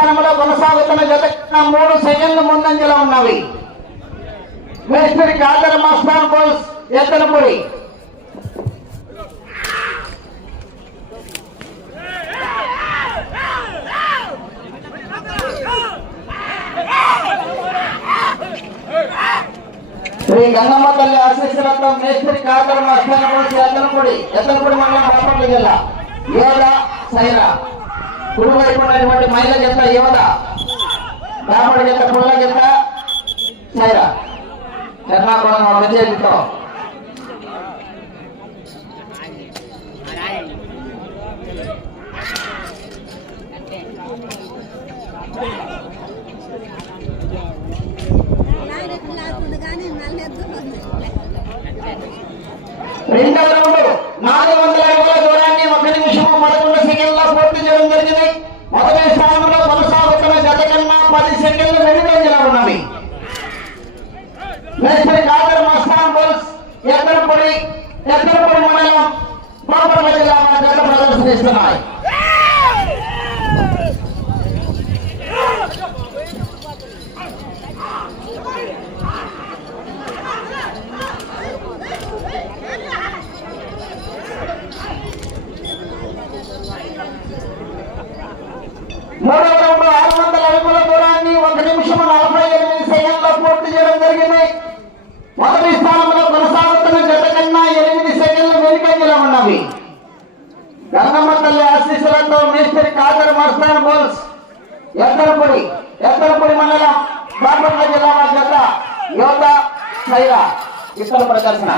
స్థానంలో కొనసాగుతున్న జత మూడు సెకండ్లు ముందంజలో ఉన్నవి. మేస్త్రి కాదర్ మస్తాన్ బోల్స్ ఎత్తనపూడి. శ్రీ గంగమ్మ తల్లి ఆశీస్సులతో మేస్త్రి కాదర్ మస్తాన్ బోల్స్ ఎత్తనపూడి ఎత్తనపూడి మండలం బాపట్ల జిల్లా. యోధ సైరా. కుడి వైపు ఉన్నటువంటి మహిళ జత యువత రాబడి జత పుల్ల జత సైరా ఎర్నాకుళం విజయంతో రెండవ రౌండ్ నాలుగు వందల అడుగుల దూరాన్ని ఒక నిమిషము పదకొండు సెకండ్ల పూర్తి చేయడం జరిగింది మొదటి స్థానంలో కొనసాగుతున్న జత కన్నా పది సెకండ్లు వెనుకంజలో ఉన్నవి మేస్త్రి కాదర్ మస్తాన్ బోల్స్ ఎక్కడపొడి ఎక్కడపొడి మండలం బాపట్ల జిల్లా మన జత ప్రదర్శనిస్తున్నాయి మూడవ రౌండ్ ఆరు వందల అడుగుల దూరాన్ని ఒక నిమిషం నలభై ఎనిమిది సెకండ్ల పూర్తి చేయడం జరిగింది మొదటి స్థానంలో కొనసాగుతున్న జత కన్నా ఎనిమిది సెకండ్లు వెనుకంజలో ఉన్నవి గంగమ్మ తల్లి ఆశీస్సులతో మేస్త్రి కాదర్ మస్తాన్ బోల్స్ ఎత్తరపొడి ఎత్తరపొడి మండలం బాపట్ల జిల్లా వారి జత యోధ సైరా ఇతర ప్రదర్శన.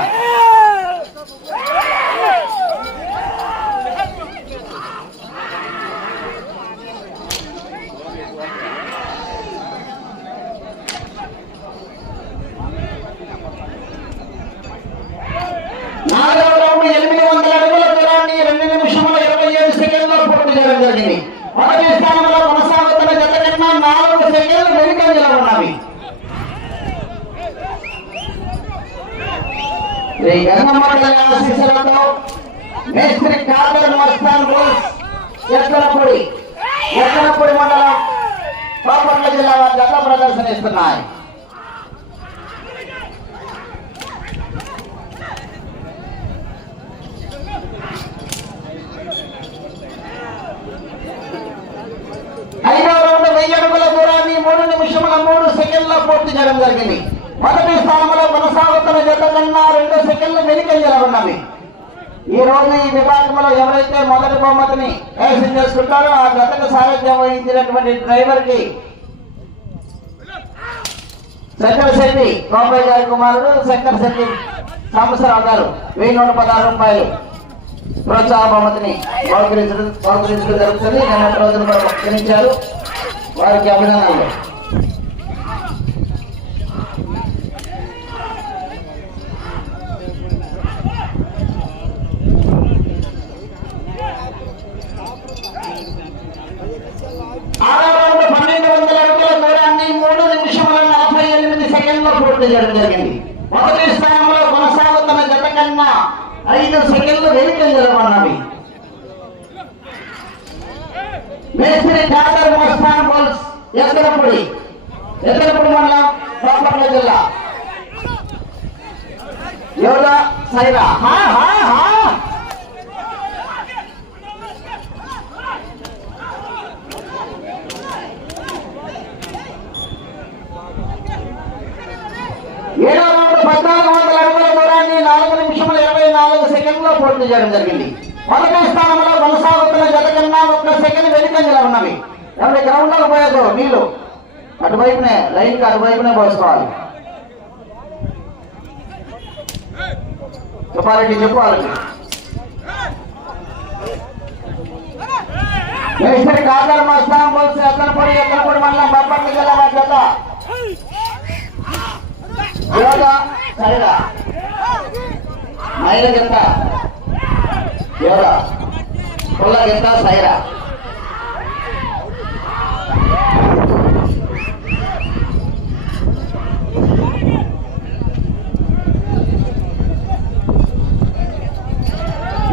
నాలుగవ ఎనిమిది వందల అడుగుల దూరాన్ని రెండు నిమిషముల ఇరవై ఏడు సెకండ్ల పూర్తి చేయడం జరిగింది మొదటి స్థానంలో కొనసాగుతున్న జత కన్నా నాలుగు సెకండ్లు వెనుకంజలో ఉన్నవి శ్రీ గంగమ్మ ఆశీస్సులతో మేస్త్రి కాదర్ మస్తాన్ బోల్స్ ఎక్కడపొడి మండలం పాపర్ల జిల్లా వారి ప్రదర్శన ఇస్తున్నాయి ఐదవ రౌండ్ వెయ్యి అడుగుల దూరాన్ని మూడు నిమిషముల మూడు సెకండ్ల పూర్తి చేయడం జరిగింది. మొదటి స్థానంలో కొనసాగుతున్న జత కన్నా రెండు సెకండ్లు వెనుకంజల ఉన్నవి ఈ రోజు ఈ విభాగంలో ఎవరైతే మొదటి బహుమతిని కైవసం చేసుకుంటారో ఆ గతకు సారథ్యం వహించినటువంటి డ్రైవర్కి శంకర్ శెట్టి గారి కుమారుడు శంకర్ శెట్టి సాంబశరావు గారు వెయ్యి నూట పదహారు రూపాయలు ప్రోత్సాహ బహుమతిని బహుకరించడం బహుకరించడం జరుగుతుంది. నిన్నటి రోజున కూడా బహుకరించారు. వారికి అభినందనలు ఆరో రౌండ్ పన్నెండు వందల అడుగుల దూరాన్ని మూడు నిమిషముల నలభై ఎనిమిది సెకండ్లో పూర్తి చేయడం జరిగింది. మొదటి స్థానంలో కొనసాగుతున్న జత కన్నా ఐదు సెకండ్లు వెనుకలు ఉన్నవి మేస్త్రి ఖాదర్ మస్తాన్ బోల్స్ ఎద్దరపూడి ఎద్దరపూడి మండలం బాపట్ల జిల్లా. ఎవరా సైరా? హా హా హా. ఏడవ రౌండ్ పద్నాలుగు వందల అడుగుల దూరాన్ని నాలుగు నిమిషముల ఇరవై నాలుగు సెకండ్లో పూర్తి చేయడం జరిగింది. మొదటి స్థానంలో కొనసాగుతున్న జత కన్నా ఒక్క సెకండ్ వెనుకంజలో ఉన్నవి. ఎవరి గ్రౌండ్లో పోయేదో నీళ్ళు అటువైపునే లైన్కి అటువైపునే పోసుకోవాలి. చెప్పాలండి చెప్పు వాళ్ళకి మేస్త్రి కాదర్ మస్తాన్ పోల్సి ఎక్కడపడి ఎక్కడపడి మళ్ళీ బొప్పట్ల జిల్లా వారి జత. యోగా సైరా మైల గింత. యోగా పుల్ల సైరా.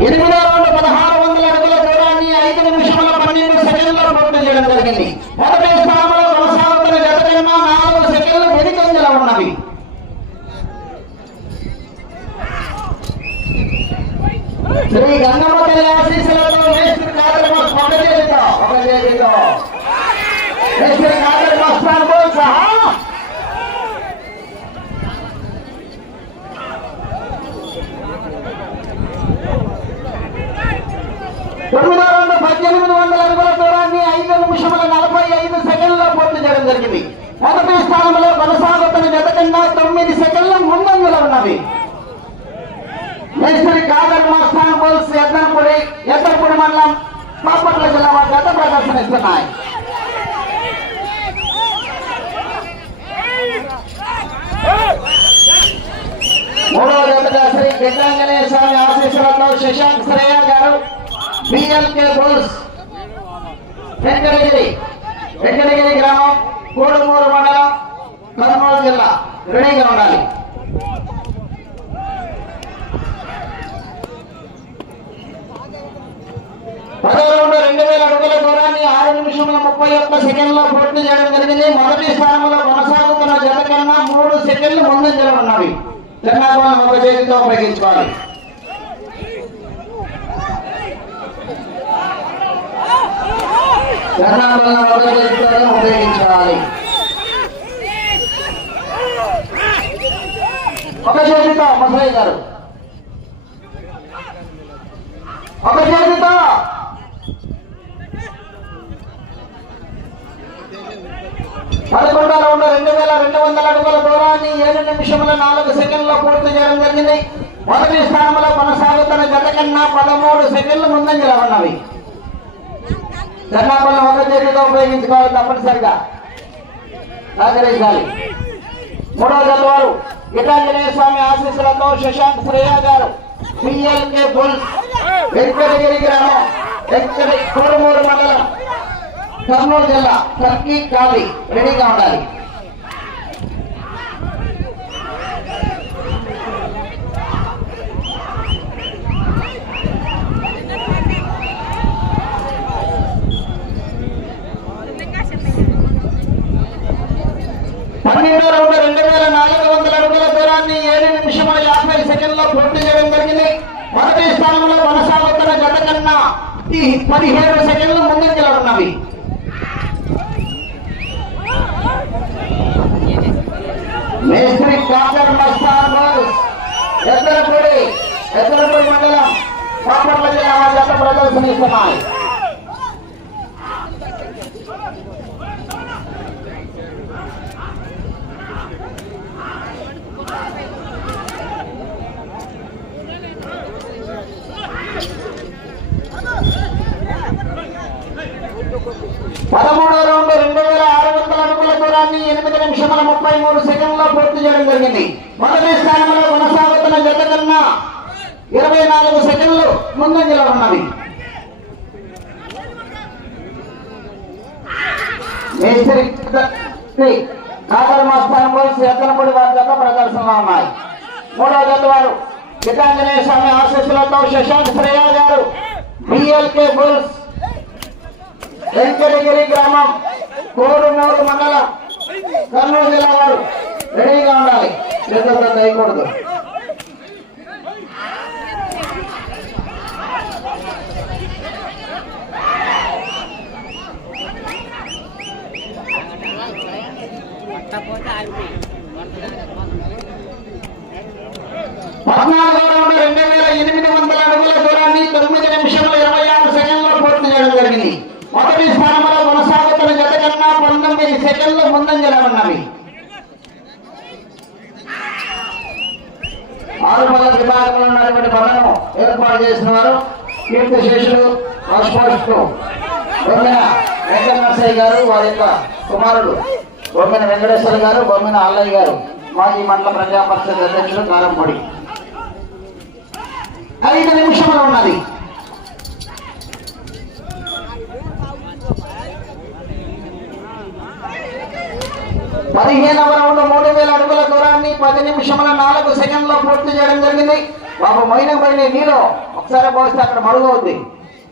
ఎనిమిదో రౌండ్ పదహారు వందల అడుగుల దూరాన్ని ఐదు నిమిషముల పన్నెండు సెకండ్ల పూర్తి చేయడం మొదటి స్థానంలో కొనసాగుతున్న జత నాలుగు సెకండ్లు వెనుకంజలో ఉన్నవి శ్రీ గంగమ్మ తల్లి ఆశీస్సులతో మేస్త్రి కార్యక్రమం ఒక చేతితో ఒక చేతితో మేస్త్రి కార్యక్రమం వస్తాను సహా తొమ్మిదో రెండు పద్దెనిమిది వందల అడుగుల దూరాన్ని ఐదు నిమిషముల నలభై ఐదు సెకండ్ల పూర్తి చేయడం జరిగింది. మొదటి స్థానంలో కొనసాగుతున్న జత కన్నా తొమ్మిది సెకండ్ల ముందంజలో ఉన్నవి మేస్త్రి కాదర్ మస్తాన్ బోల్స్ ఎద్దనపూడి ఎద్దనపూడి మండలం బాపట్ల జిల్లా వారి గత ప్రదర్శన ఇస్తున్నాయి మూడవ జతగా శ్రీ గంగాంజనేయ స్వామి ఆశీస్సులతో శశాంక్ శ్రేయ గారు బిఎల్కే బోల్స్ వెంకటగిరి వెంకటగిరి గ్రామం. కోడమూరు మండలం కర్నూలు జిల్లా రెడీగా ఉండాలి. పదో రౌండ్ రెండు వేల అడుగుల దూరాన్ని ఆరు నిమిషముల ముప్పై ఒక్క సెకండ్లో పూర్తి చేయడం జరిగింది. మొదటి స్థానంలో కొనసాగుతున్న జత కన్నా మూడు సెకండ్లు ముందంజలో ఉన్నవి. జనాభాను ఒక చేతితో ఉపయోగించుకోవాలి. జనాభాను ఒక చేతితో ఒక చేతితో గారు. ఒక చేతితో. పదకొండలో ఉన్న రెండు వేల రెండు వందల అడుగుల దూరాన్ని ఏడు నిమిషముల నాలుగు సెకండ్లో పూర్తి చేయడం జరిగింది. మొదటి స్థానంలో కొనసాగుతున్న గత కన్నా పదమూడు సెకండ్లు ముందంజలో ఉన్నవి. జన్నాపల్లి ఒక చేతితో ఉపయోగించుకోవాలి తప్పనిసరిగా. సహకరించాలి మూడవ జత వారు గీతాంజనేయ స్వామి ఆశీస్సులతో శశాంక్ శ్రేయ గారు. పిఎల్కే బుల్ వెంకటగిరి గ్రామం వెంకట కోడుమూరు మండలం కర్నూలు జిల్లా టర్కీ ఖాళీ రెడీగా ఉండాలి పన్నెండో రౌండ్ రెండు వేల నాలుగు వందల అడుగుల దూరాన్ని ఏడు నిమిషముల యాభై సెకండ్లో పూర్తి చేయడం జరిగింది మొదటి స్థానంలో కొనసాగుతున్న జత కన్నా పదిహేడు సెకండ్లు ముందంజలో ఉన్నవి. మేస్త్రి డాక్టర్ మస్తాన్ బోస్ ఎద్దరపూడి ఎద్దరపూడి మండలం బాపట్ల జిల్లా ప్రదర్శనిస్తున్నాయి పదమూడో రౌండ్ రెండు వేల ఆరు వందల అడుగుల దూరాన్ని ఎనిమిది నిమిషముల ముప్పై మూడు సెకండ్లో పూర్తి చేయడం జరిగింది. మొదటి స్థానంలో కొనసాగుతున్న జత కన్నా ఇరవై నాలుగు సెకండ్లు ముందంజలో ఉన్నవి. మేస్త్రి శ్రీ కాకర ఎత్తనపూడి వారి జత ప్రదర్శనలో ఉన్నాయి. మూడవ జత వారు గీతాంజనేయ స్వామి ఆశీస్సులతో శశాంక్ శ్రేయ గారు బిఎల్కే బుల్స్ వెంకటగిరి గ్రామం కోరుమూరు కర్నూలు జిల్లా వారు రెడీగా ఉండాలి. చేతులతో దయకూడదు రౌండ్ రెండు వేల ఎనిమిది వందల అడుగుల దూరాన్ని తొమ్మిది నిమిషముల ఇరవై ఆరు సెకండ్లో పూర్తి చేయడం జరిగింది. మొదటి స్థానంలో కొనసాగుతున్న తొమ్మిది సెకండ్లు ముందంజలో ఉన్నవి. ఆరుపల్ల విభాగంలో ఉన్నటువంటి పనులను ఏర్పాటు చేసిన వారు కీర్తి శేషులు రాష్ట్రోష్టు బొమ్మిన వెంకటనరసయ్య గారు వారి యొక్క కుమారుడు బొమ్మిన వెంకటేశ్వర గారు బొమ్మిన అల్లయ్య గారు మాజీ మండల ప్రజాపరిషత్ అధ్యక్షుడు కారంపొడి. ఐదు నిమిషంలో ఉన్నది. పదిహేనవ రౌండ్ మూడు వేల అడుగుల దూరాన్ని పది నిమిషముల నాలుగు సెకండ్లో పూర్తి చేయడం జరిగింది. బాబు మైన పైన నీలో. ఒకసారి పోస్తే అక్కడ మరుగవుద్ది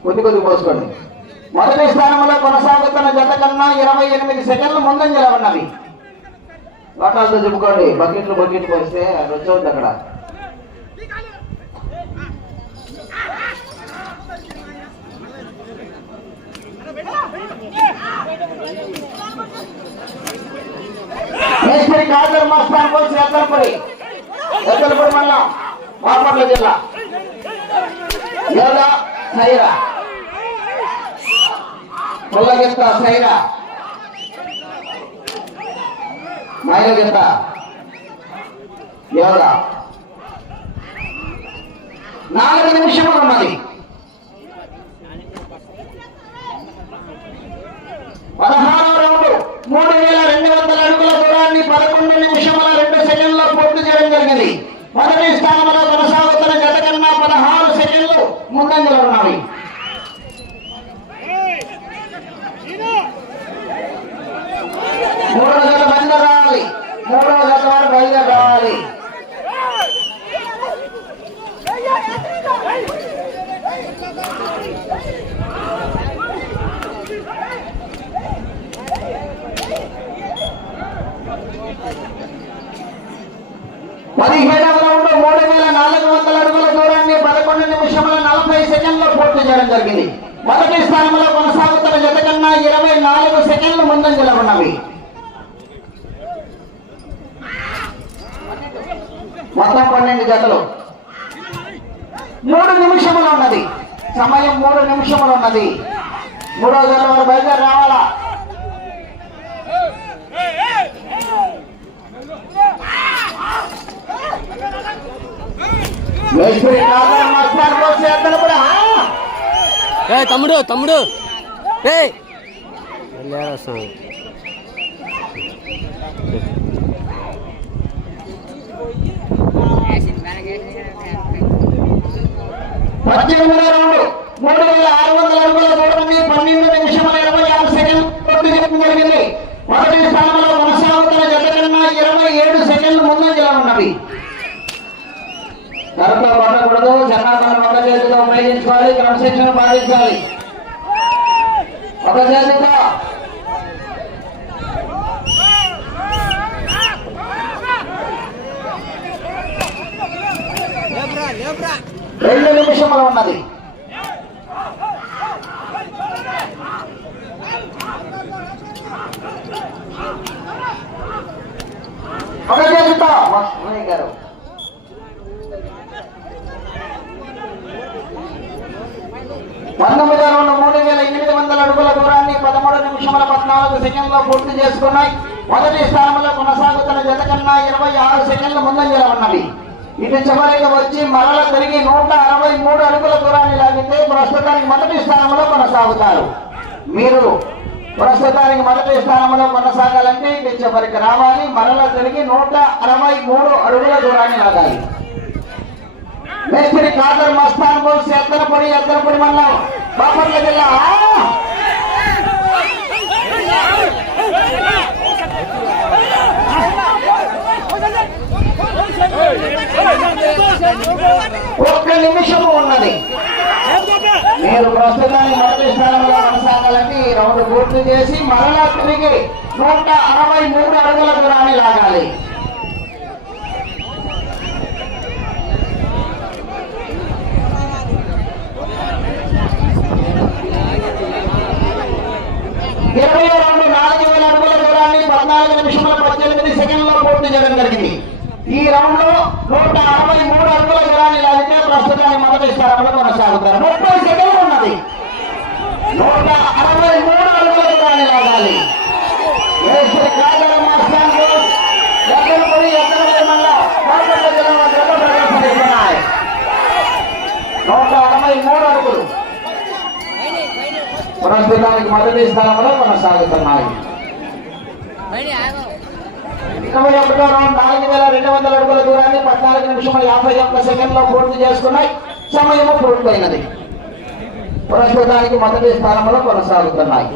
కొద్ది కొద్ది పోసుకోండి. మొదటి స్థానంలో కొనసాగుతున్న జత కన్నా ఇరవై ఎనిమిది సెకండ్లు ముందంజలో ఉన్నవి. లోటాలతో చెప్పుకోండి. బకెట్లు బకెట్లు పోస్తే అది వచ్చేవద్దు అక్కడ మేస్త్రి కాదర్ మస్తాన్ పోసి ఎద్దలపడి మళ్ళా బాపట్ల జిల్లా. యోగా సైరా. పుల్లగిత్త సైరా. మైలగిత్త యోగా నాలుగు నిమిషములు ఉన్నది. పదహారవ రౌండ్ మూడు వేల రెండు వందల అడుగుల దూరాన్ని పదకొండు నిమిషముల పూర్తి చేయడం జరిగింది. మొదటి స్థానంలో కొనసాగుతున్న జత కన్నా పదహారు సెకండ్లు ముందంజలో ఉన్నాయి మూడో జత బయలుదేరాలి మూడో జత వారు బయలుదేరాలి పదిహేడవ రౌండ్ మూడు వేల నాలుగు వందల అడుగుల దూరాన్ని పదకొండు నిమిషముల నలభై సెకండ్లో పూర్తి చేయడం జరిగింది. మొదటి స్థానంలో కొనసాగుతున్న జత కన్నా ఇరవై నాలుగు సెకండ్లు ముందంజలో ఉన్నవి. మొత్తం పన్నెండు జతలు. మూడు నిమిషములు ఉన్నది. సమయం మూడు నిమిషములు ఉన్నది. మూడో జత వారు బయలుదేరి రావాలా? మస్తాన్ పోసి అతను కూడా ఏ తమ్ముడు తమ్ముడు. ఏ స్వామి పద్దెనిమిదో రౌండ్ మూడు వేల ఆరు వందల అడుగుల దూరాన్ని పన్నెండు నిమిషముల ఇరవై ఆరు సెకండ్ పూర్తి చేయడం జరిగింది మొదటి స్థానంలో కొనసాగుతున్న జత కన్నా ఇరవై ఏడు సెకండ్లు ముందంజలో ఉన్నవి. కరెక్ట్గా పడకూడదు జనాభాను ఒక చేతితో ఉపయోగించుకోవాలి క్రమశిక్షణ పాటించాలి. ఒక చేతితో. రెండు నిమిషములు ఉన్నది. ఒక చేతితో. గారు. పంతొమ్మిది రెండు మూడు వేల ఎనిమిది వందల అడుగుల దూరాన్ని పదమూడు నిమిషముల పద్నాలుగు సెకండ్లో పూర్తి చేసుకున్నాయి. మొదటి స్థానంలో కొనసాగుతున్న జత కన్నా ఇరవై ఆరు సెకండ్ల ముందంజల ఉన్నవి. ఇటు చివరికి వచ్చి మరల తిరిగి నూట అరవై మూడు అడుగుల దూరాన్ని లాగితే ప్రస్తుతానికి మొదటి స్థానంలో కొనసాగుతారు. మీరు ప్రస్తుతానికి మొదటి స్థానంలో కొనసాగాలంటే ఇటు చివరికి రావాలి. మరల తిరిగి నూట అరవై మూడు అడుగుల దూరాన్ని లాగాలి. మేస్త్రి కాదర్ మస్తాన్ బోల్స్ ఎత్తనపొడి ఎత్తనపొడి మండలం బాపట్ల జిల్లా. ఒక్క నిమిషము ఉన్నది. మీరు ప్రస్తుతానికి మొదటి స్థానంలో కొనసాగాలంటే ఈ రౌండ్ పూర్తి చేసి మరలా తిరిగి నూట అరవై మూడు అడుగుల దూరాన్ని లాగాలి ఇరవై రెండు నాలుగు వేల అడుగుల దూరాన్ని పద్నాలుగు నిమిషముల పద్దెనిమిది సెకండ్లో పూర్తి చేయడం జరిగింది ఈ రౌండ్లో నూట అరవై మూడు అడుగుల దూరాన్ని లాగితే ప్రస్తుతాన్ని మొదటి స్థానంలో కొనసాగుతారు. ముప్పై సెకండ్లు ఉన్నది. నూట అరవై మూడు అడుగుల దూరాన్ని లాగాలి. నూట అరవై మూడు అడుగులు. ప్రస్తుతానికి మొదటి స్థానంలో కొనసాగుతున్నాయి. ఇరవై ఒకటో రౌండ్ నాలుగు వేల రెండు వందల అడుగుల దూరాన్ని పద్నాలుగు నిమిషముల యాభై ఒక్క సెకండ్లో పూర్తి చేసుకున్నాయి. సమయము పూర్తయినది. ప్రస్తుతానికి మొదటి స్థానంలో కొనసాగుతున్నాయి.